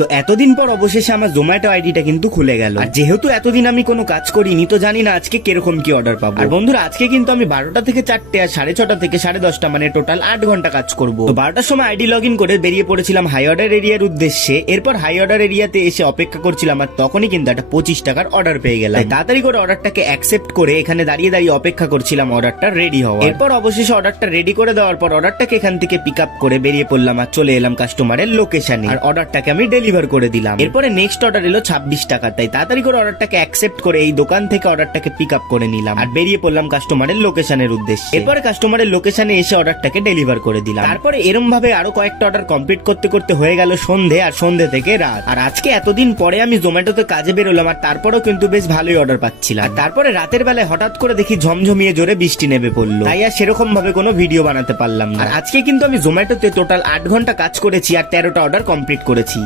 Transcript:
তো এতদিন পর অবশেষে আমার জোম্যাটো আইডিটা কিন্তু খুলে গেল। আর যেহেতু এতদিন আমি কোনো কাজ করিনি, তো জানি না আজকে কিরকম কি অর্ডার পাবো। আর বন্ধুরা, আজকে কিন্তু আমি 12টা থেকে 4টে আর 6:30 থেকে 10:30 মানে টোটাল 8 ঘন্টা কাজ করব। তো 12টার সময় আইডি লগ ইন করে বেরিয়ে পড়েছিলাম হাই অর্ডার এরিয়ার উদ্দেশ্যে। এরপর হাই অর্ডার এরিয়াতে এসে অপেক্ষা করছিলাম, আর তখনই কিন্তু একটা 25 টাকার অর্ডার পেয়ে গেলাম। তাড়াতাড়ি করে অর্ডারটাকে অ্যাকসেপ্ট করে এখানে দাঁড়িয়ে দাঁড়িয়ে অপেক্ষা করছিলাম অর্ডারটা রেডি হওয়া। এরপর অবশেষে অর্ডারটা রেডি করে দেওয়ার পর অর্ডারটাকে এখান থেকে পিক আপ করে বেরিয়ে পড়লাম আর চলে এলাম কাস্টমারের লোকেশনে। আর অর্ডারটাকে আমি ডেলিভার করে দিলাম। এরপরে নেক্সট অর্ডার এলো 26 টাকা। তাই তাড়াতাড়ি করে অর্ডারটাকে অ্যাকসেপ্ট করে এই দোকান থেকে অর্ডারটাকে পিক আপ করে নিলাম আর বেরিয়ে পড়লাম কাস্টমারের লোকেশনের উদ্দেশ্যে। এরপরে কাস্টমারের লোকেশনে এসে অর্ডারটাকে ডেলিভার করে দিলাম। তারপরে এরম ভাবে আরো কয়েকটা অর্ডার কমপ্লিট করতে করতে হয়ে গেল সন্ধে, আর সন্ধে থেকে রাত। আর আজকে এতদিন পরে আমি জোম্যাটোতে কাজে বেরোলাম, আর তারপরেও কিন্তু বেশ ভালোই অর্ডার পাচ্ছিলাম। তারপরে রাতের বেলায় হঠাৎ করে দেখি ঝমঝমিয়ে জোরে বৃষ্টি নেমে পড়লো, তাই আর সেরকম ভাবে কোনো ভিডিও বানাতে পারলাম না। আর আজকে কিন্তু আমি জোম্যাটোতে টোটাল 8 ঘন্টা কাজ করেছি আর 13টা অর্ডার কমপ্লিট করেছি।